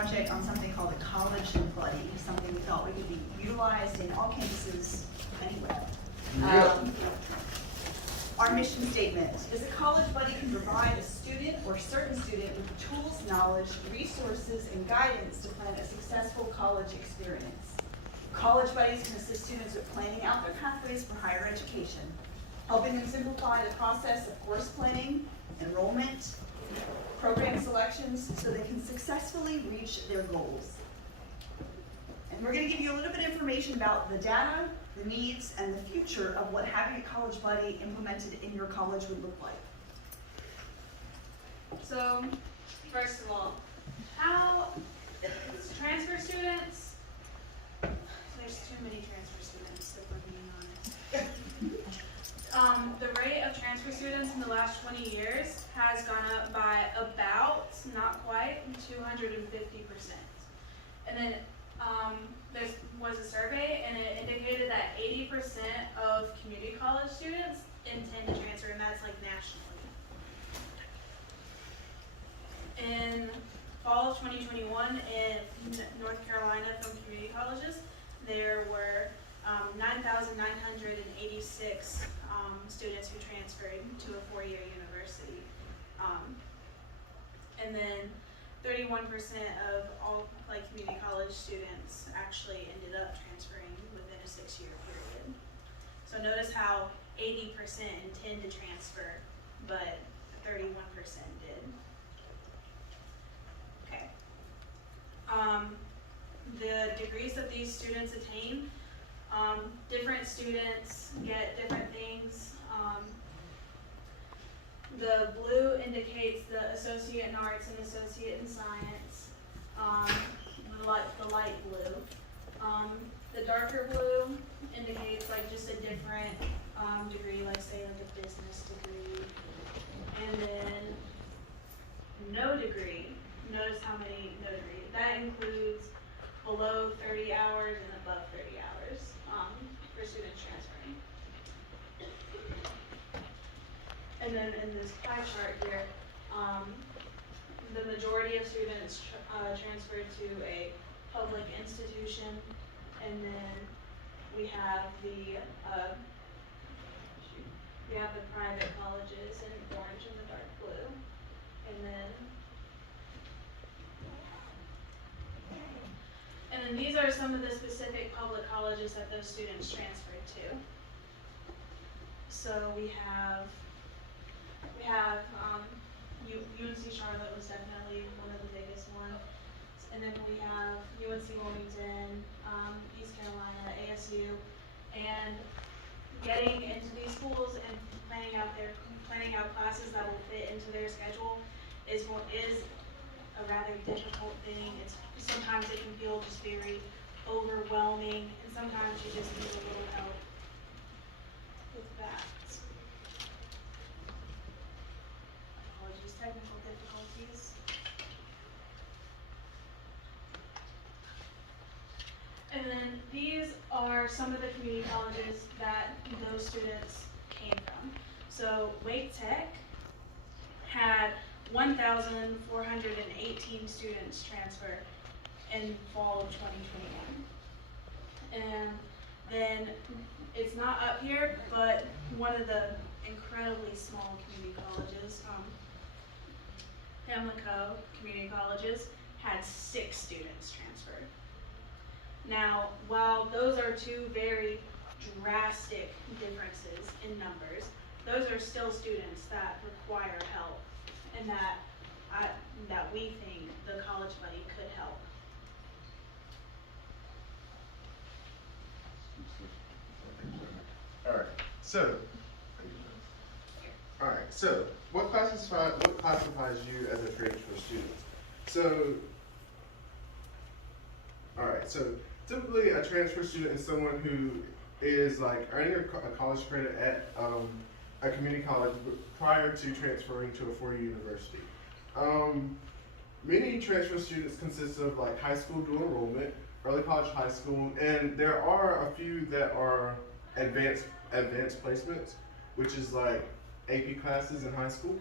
project on something called a college buddy, something we thought we could be utilized in all campuses anywhere. Our mission statement is a college buddy can provide a student or certain student with the tools, knowledge, resources, and guidance to plan a successful college experience. College buddies can assist students with planning out their pathways for higher education, helping them simplify the process of course planning, enrollment, program selections, so they can successfully reach their goals. And we're going to give you a little bit of information about the data, the needs, and the future of what having a college buddy implemented in your college would look like. So, first of all, how transfer students, there's too many transfer students, if we're being honest. The rate of transfer students in the last 20 years has gone up by about, not quite, 250%. And then there was a survey, and it indicated that 80% of community college students intend to transfer, and that's like nationally. In fall of 2021 in North Carolina from community colleges, there were 9,986 students who transferred to a four-year university. And then 31% of all community college students actually ended up transferring within a 6-year period. So notice how 80% intend to transfer, but 31% did. Okay. The degrees that these students attain, different students get different things. The blue indicates the associate in arts and associate in science, the light blue. The darker blue indicates just a different degree, say a business degree. And then no degree, notice how many no degree. That includes below 30 hours and above 30 hours for students transferring. And then in this pie chart here, the majority of students transferred to a public institution, and then we have the private colleges in orange and the dark blue, and then these are some of the specific public colleges that those students transferred to. So we have UNC Charlotte was definitely one of the biggest ones, and then we have UNC Wilmington, East Carolina, ASU, and getting into these schools and planning out classes that will fit into their schedule is a rather difficult thing. Sometimes it can feel just very overwhelming, and sometimes you just need a little help with that. Apologies, technical difficulties. And then these are some of the community colleges that those students came from. So Wake Tech had 1,418 students transfer in fall of 2021. And then it's not up here, but one of the incredibly small community colleges, Pamlico Community Colleges, had 6 students transfer. Now, while those are two very drastic differences in numbers, those are still students that require help, and that we think the College Buddy could help. So what classifies you as a transfer student? So typically a transfer student is someone who is earning a college credit at a community college prior to transferring to a four-year university. Many transfer students consist of high school dual enrollment, early college, high school, and there are a few that are advanced placements, which is AP classes in high school.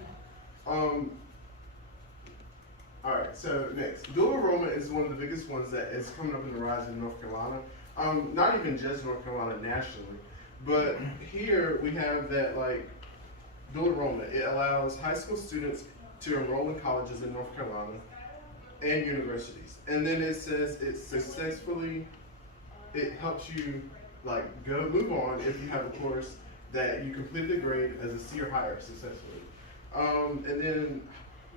All right, so next, dual enrollment is one of the biggest ones that is coming up in the rise in North Carolina. Not even just North Carolina, nationally, but here we have that like dual enrollment. It allows high school students to enroll in colleges in North Carolina and universities, and then it says it helps you like move on if you have a course that you completed a grade as a C or higher successfully. And then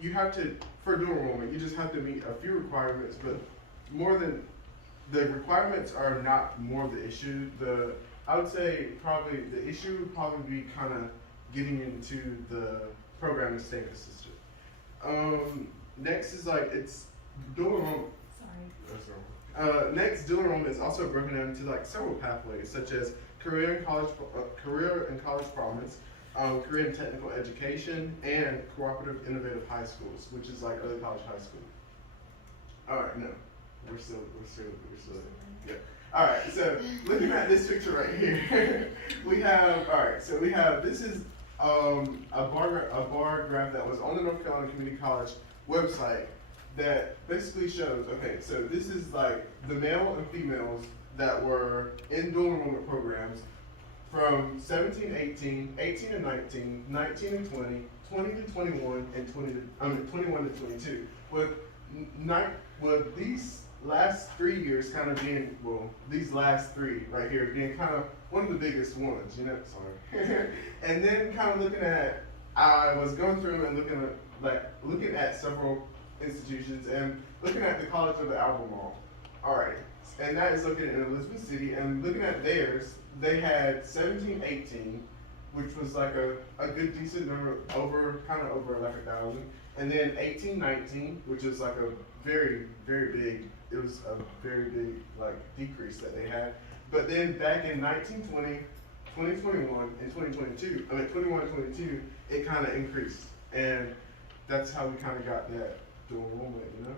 you have to, for dual enrollment, you just have to meet a few requirements, but more than, the requirements are not more of the issue. I would say probably the issue would probably be kind of getting into the program and staying consistent. Next is like, it's dual enrollment. Next, dual enrollment is also broken down into like several pathways, such as career and college promise, career and technical education, and cooperative innovative high schools, which is like early college high school. All right, no, we're still, yeah. All right, so looking at this picture right here, we have, this is a bar graph that was on the North Carolina Community College website that basically shows, okay, so this is like the male and females that were in dual enrollment programs from 17, 18, 18 and 19, 19 and 20, 20 to 21, and 21 to 22. With these last 3 years kind of being, these last three right here being kind of one of the biggest ones, you know, sorry. And then kind of looking at, I was going through and looking at several institutions and looking at the College of the Albemarle. All right, and that is looking in Elizabeth City, and looking at theirs, they had 1718, which was like a good decent number, kind of over like 1,000, and then 1819, which is like a very, very big, it was a very big like decrease that they had. But then back in 1920, 2021, and 2022, 21 and 22, it kind of increased, and that's how we kind of got that dual enrollment, you know?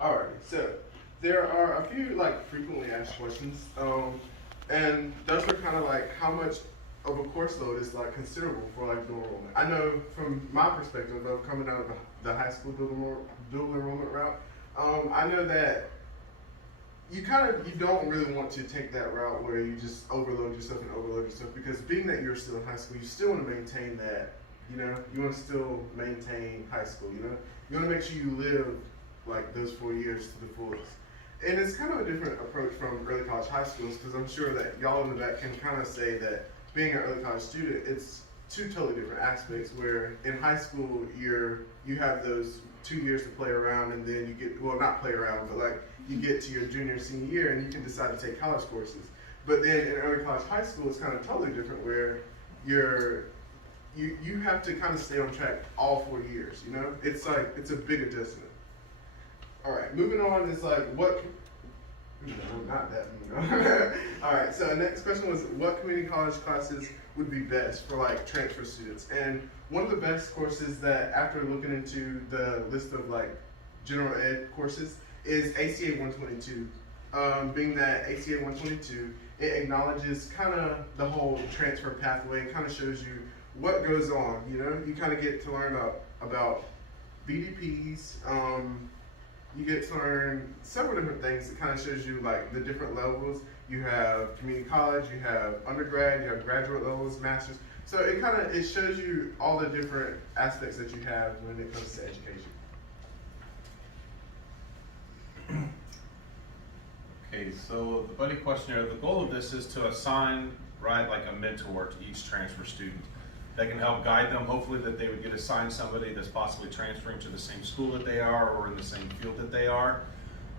Alright, so there are a few like frequently asked questions, and those are kind of like how much of a course load is like considerable for like dual enrollment. I know from my perspective of coming out of the high school dual enrollment route, I know that you don't really want to take that route where you just overload yourself, because being that you're still in high school, you still want to maintain that, you know, you want to still maintain high school, you know, you want to make sure you live like those 4 years to the fullest. And it's kind of a different approach from early college high schools, because I'm sure that y'all in the back can kind of say that being an early college student, it's two totally different aspects, where in high school you have those 2 years to play around, and then you get, well, not play around, but like you get to your junior and senior year and you can decide to take college courses. But then in early college high school, it's kind of totally different, where you have to kind of stay on track all 4 years, you know? It's like, it's a big adjustment. All right, moving on is like, not that, you know? All right, so next question was, what community college classes would be best for like transfer students? And one of the best courses that, after looking into the list of like general ed courses, is ACA 122. Being that ACA 122, it acknowledges kind of the whole transfer pathway and kind of shows you what goes on, you know? You kind of get to learn about BDPs, you get to learn several different things. It kind of shows you like the different levels. You have community college, you have undergrad, you have graduate levels, masters. So it shows you all the different aspects that you have when it comes to education. Okay, so the buddy questionnaire, the goal of this is to assign, right, like a mentor to each transfer student that can help guide them. Hopefully that they would get assigned somebody that's possibly transferring to the same school that they are or in the same field that they are.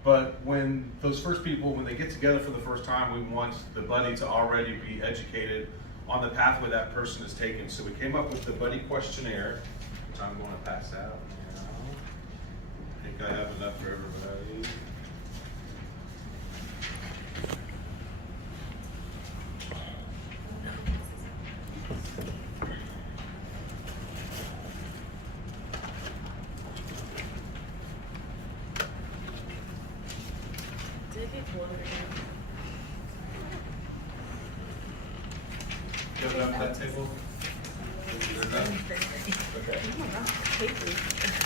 But when those first people, when they get together for the first time, we want the buddy to already be educated on the pathway that person is taking. So we came up with the buddy questionnaire, which I'm going to pass out now. I think I have enough for everybody. You have enough for that table? You're done? Okay. Okay.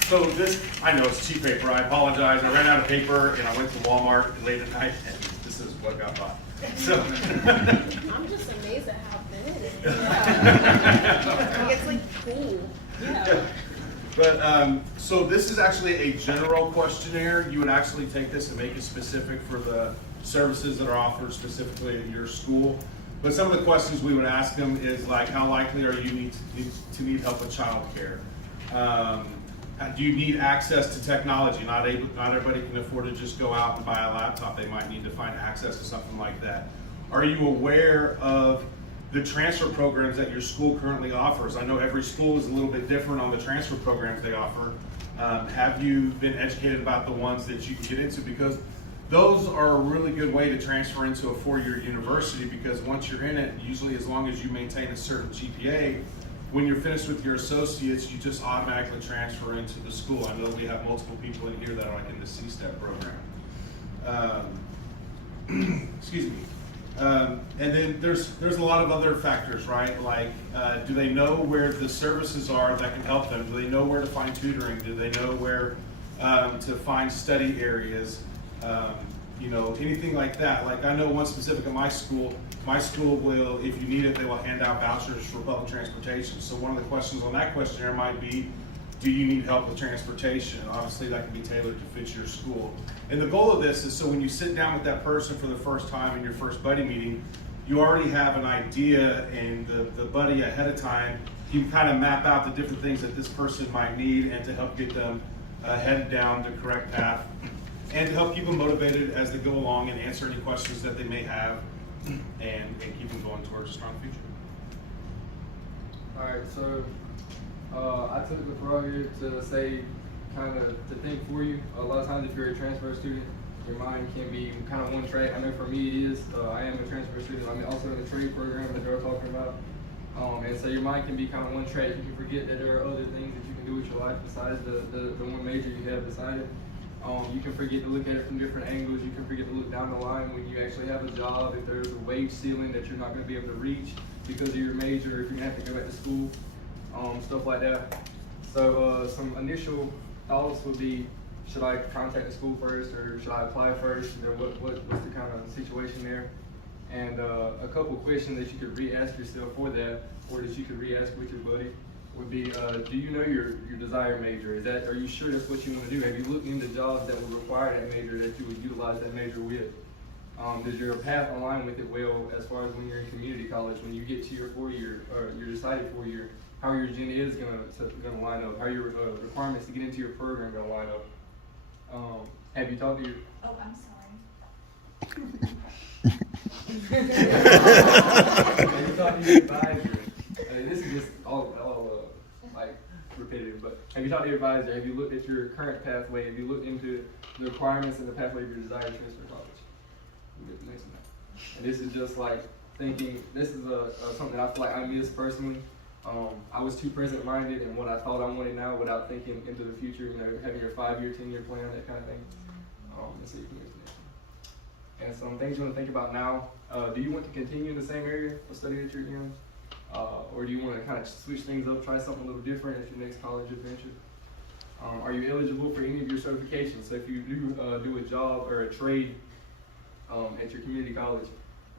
So this, I know it's cheap paper, I apologize, I ran out of paper and I went to Walmart late at night and this is what got bought. So. I'm just amazed at how thin it is. Like, it's like cool. Yeah. But, so this is actually a general questionnaire. You would actually take this and make it specific for the services that are offered specifically at your school. But some of the questions we would ask them is like, how likely are you to need help with childcare? Do you need access to technology? Not everybody can afford to just go out and buy a laptop. They might need to find access to something like that. Are you aware of the transfer programs that your school currently offers? I know every school is a little bit different on the transfer programs they offer. Have you been educated about the ones that you can get into? Because those are a really good way to transfer into a four-year university, because once you're in it, usually as long as you maintain a certain GPA, when you're finished with your associates, you just automatically transfer into the school. I know we have multiple people in here that are like in the C-STEP program. Excuse me. And then there's a lot of other factors, right? Like, do they know where the services are that can help them? Do they know where to find tutoring? Do they know where to find study areas? You know, anything like that. Like, I know one specific at my school will, if you need it, they will hand out vouchers for public transportation. So one of the questions on that questionnaire might be, do you need help with transportation? Obviously that can be tailored to fit your school. And the goal of this is so when you sit down with that person for the first time in your first buddy meeting, you already have an idea, and the buddy ahead of time, you can kind of map out the different things that this person might need and to help get them headed down the correct path, and to help keep them motivated as they go along and answer any questions that they may have, and keep them going towards a strong future. All right, so I took the prerogative to say, kind of to think for you. A lot of times if you're a transfer student, your mind can be kind of one track. I know for me it is. I am a transfer student. I'm also in the trade program that you're talking about. And so your mind can be kind of one track. You can forget that there are other things that you can do with your life besides the one major you have decided. You can forget to look at it from different angles. You can forget to look down the line when you actually have a job, if there's a wage ceiling that you're not going to be able to reach because of your major, if you're going to have to go back to school, stuff like that. So some initial thoughts would be, should I contact the school first or should I apply first? You know, what's the kind of situation there? And a couple questions that you could re-ask yourself for that, or that you could re-ask with your buddy, would be, do you know your desired major? Are you sure that's what you want to do? Have you looked into jobs that would require that major, that you would utilize that major with? Does your path align with it well as far as when you're in community college, when you get to your 4-year, or your decided 4-year, how your agenda is gonna line up, how your requirements to get into your program are gonna line up? Have you talked to your... Oh, I'm sorry. Have you talked to your advisor? This is just all like repetitive, but have you talked to your advisor? Have you looked at your current pathway? Have you looked into the requirements and the pathway of your desired transfer college? We'll get the next one. And this is just like thinking, this is something I feel like I miss personally. I was too present-minded in what I thought I wanted now without thinking into the future, you know, having your 5-year, 10-year plan, that kind of thing. And so you can get to the next one. And some things you want to think about now. Do you want to continue in the same area of study that you're in? Or do you want to kind of switch things up, try something a little different at your next college adventure? Are you eligible for any of your certifications? So if you do a job or a trade at your community college,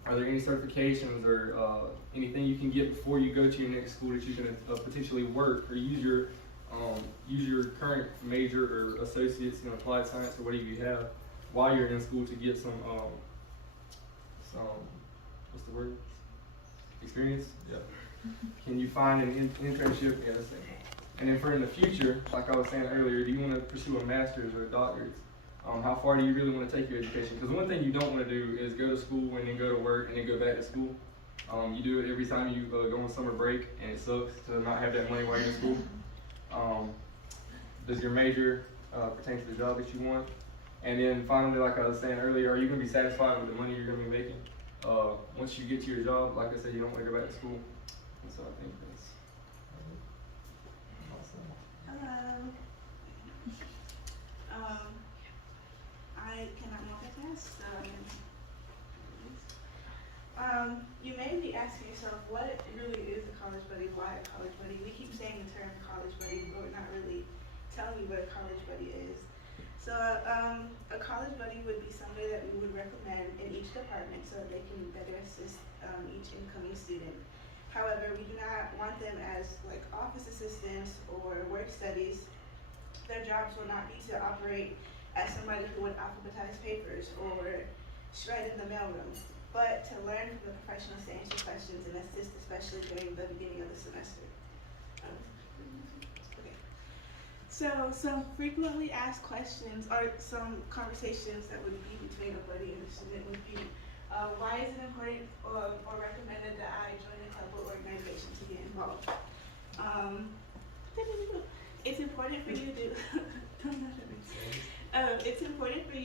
are there any certifications or anything you can get before you go to your next school that you can potentially work or use your current major or associates in applied science or whatever you have while you're in school to get some what's the word? Experience? Yeah. Can you find an internship? Yeah, that's it. And then for in the future, like I was saying earlier, do you want to pursue a master's or a doctorate? How far do you really want to take your education? Because one thing you don't want to do is go to school and then go to work and then go back to school. You do it every time you go on summer break, and it sucks to not have that money while you're in school. Does your major pertain to the job that you want? And then finally, like I was saying earlier, are you going to be satisfied with the money you're going to be making? Once you get to your job, like I said, you don't want to go back to school. And so I think that's awesome. Hello. I cannot multitask, so you may be asking yourself what really is a college buddy, why a college buddy. We keep saying the term college buddy, what a college buddy is. So a college buddy would be somebody that we would recommend in each department so that they can better assist each incoming student. However, we do not want them as like office assistants or work studies. Their jobs will not be to operate as somebody who would alphabetize papers or shred in the mailroom, but to learn from the professionals to answer questions and assist, especially during the beginning of the semester. Okay. So some frequently asked questions or some conversations that would be between a buddy and a student would be, why is it important or recommended that I join a club or organization to get involved? It's important for you to it's important for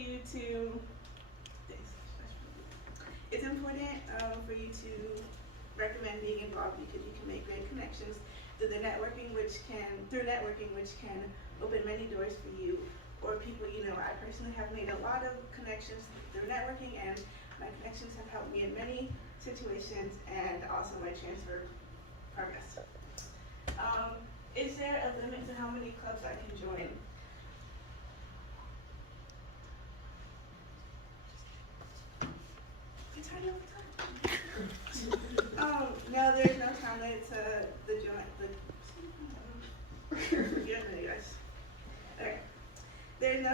you to recommend being involved because you can make great connections through networking, which can open many doors for you or people you know. I personally have made a lot of connections through networking, and my connections have helped me in many situations and also my transfer progress. Is there a limit to how many clubs I can join? It's hard all the time. No, there's no time limit to the join. Forgive me, guys. Okay. There's no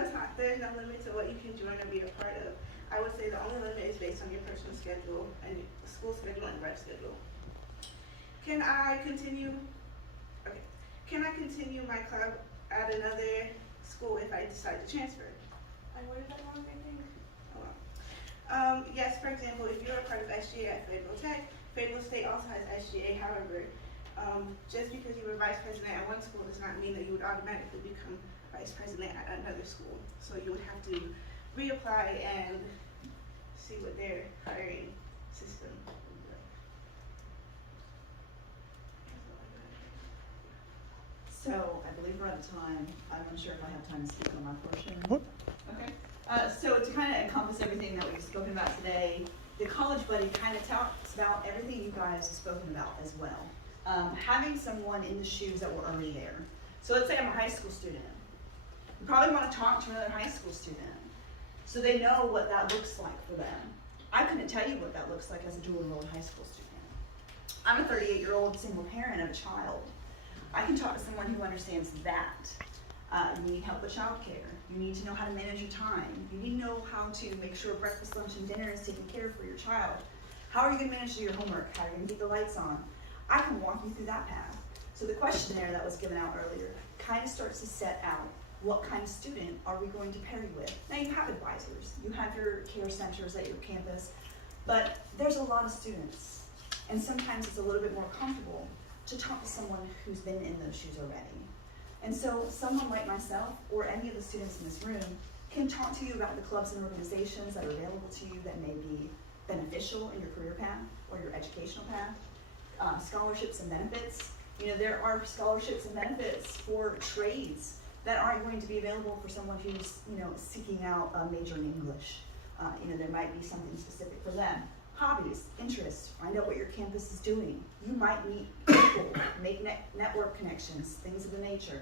limit to what you can join or be a part of. I would say the only limit is based on your personal schedule and school schedule and rep schedule. Can I continue my club at another school if I decide to transfer? I worded that wrong, I think. Oh well. Yes, for example, if you're a part of SGA at Fayetteville Tech, Fayetteville State also has SGA. However, just because you were vice president at one school does not mean that you would automatically become vice president at another school. So you would have to reapply and see what their hiring system would be like. So I believe we're out of time. I'm unsure if I have time to speak on my portion. Okay. So to kind of encompass everything that we've spoken about today, the College Buddy kind of talks about everything you guys have spoken about as well. Having someone in the shoes that were already there. So let's say I'm a high school student. You probably want to talk to another high school student so they know what that looks like for them. I couldn't tell you what that looks like as a dual-enrolled high school student. I'm a 38-year-old single parent of a child. I can talk to someone who understands that. You need help with childcare. You need to know how to manage your time. You need to know how to make sure breakfast, lunch, and dinner is taken care of for your child. How are you going to manage your homework? How are you going to keep the lights on? I can walk you through that path. So the questionnaire that was given out earlier kind of starts to set out what kind of student are we going to pair you with. Now you have advisors, you have your care centers at your campus, but there's a lot of students, and sometimes it's a little bit more comfortable to talk to someone who's been in those shoes already. And so someone like myself or any of the students in this room can talk to you about the clubs and organizations that are available to you that may be beneficial in your career path or your educational path. Scholarships and benefits. You know, there are scholarships and benefits for trades that aren't going to be available for someone who's, you know, seeking out a major in English. You know, there might be something specific for them. Hobbies, interests, find out what your campus is doing. You might meet people, make network connections, things of the nature.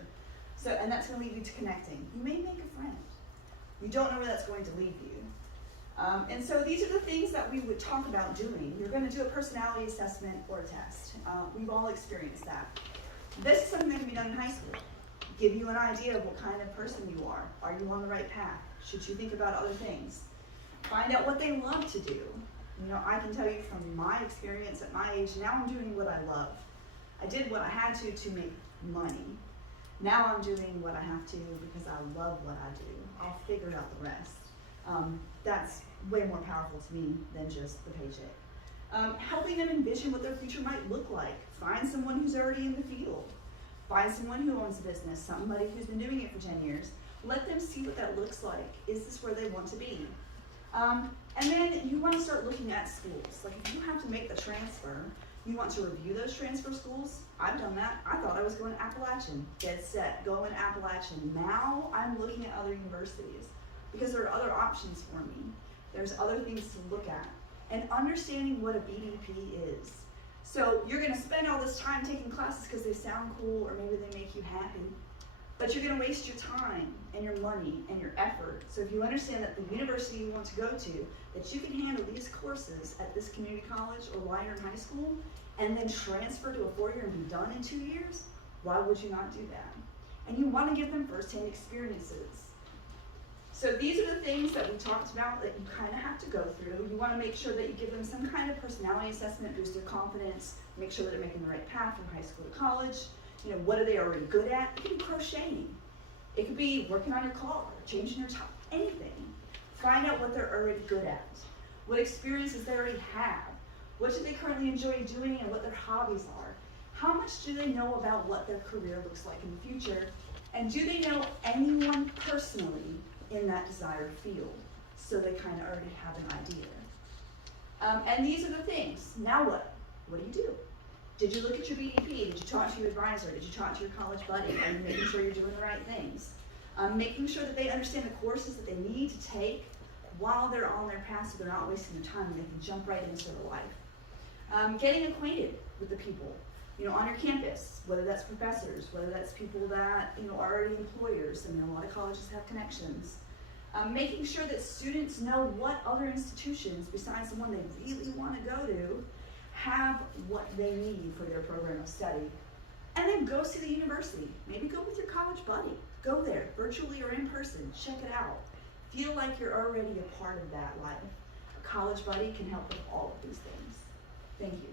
So, and that's going to lead you to connecting. You may make a friend. You don't know where that's going to lead you. And so these are the things that we would talk about doing. You're going to do a personality assessment or a test. We've all experienced that. This is something that can be done in high school. Give you an idea of what kind of person you are. Are you on the right path? Should you think about other things? Find out what they love to do. You know, I can tell you from my experience at my age, now I'm doing what I love. I did what I had to make money. Now I'm doing what I have to because I love what I do. I'll figure out the rest. That's way more powerful to me than just the paycheck. Helping them envision what their future might look like. Find someone who's already in the field. Find someone who owns a business, somebody who's been doing it for 10 years. Let them see what that looks like. Is this where they want to be? And then you want to start looking at schools. Like if you have to make the transfer, you want to review those transfer schools. I've done that. I thought I was going to Appalachian. Dead set, going Appalachian. Now I'm looking at other universities because there are other options for me. There's other things to look at. And understanding what a BDP is. So you're going to spend all this time taking classes because they sound cool or maybe they make you happy. But you're gonna waste your time and your money and your effort. So if you understand that the university you want to go to, that you can handle these courses at this community college or while you're in high school, and then transfer to a 4-year and be done in 2 years, why would you not do that? And you wanna give them firsthand experiences. So these are the things that we talked about that you kind of have to go through. You want to make sure that you give them some kind of personality assessment, boost their confidence, make sure that they're making the right path from high school to college. You know, what are they already good at? It could be crocheting. It could be working on your car, changing your tire, anything. Find out what they're already good at, what experiences they already have, what do they currently enjoy doing, and what their hobbies are. How much do they know about what their career looks like in the future? And do they know anyone personally in that desired field, so they kind of already have an idea. And these are the things. Now what? What do you do? Did you look at your BDP? Did you talk to your advisor? Did you talk to your college buddy? Are you making sure you're doing the right things? Making sure that they understand the courses that they need to take while they're on their path, so they're not wasting their time and they can jump right into their life. Getting acquainted with the people, you know, on your campus, whether that's professors, whether that's people that, you know, are already employers. I mean, a lot of colleges have connections. Making sure that students know what other institutions, besides the one they really want to go to, have what they need for their program of study. And then go see the university. Maybe go with your college buddy. Go there, virtually or in person. Check it out. Feel like you're already a part of that life. A college buddy can help with all of these things. Thank you.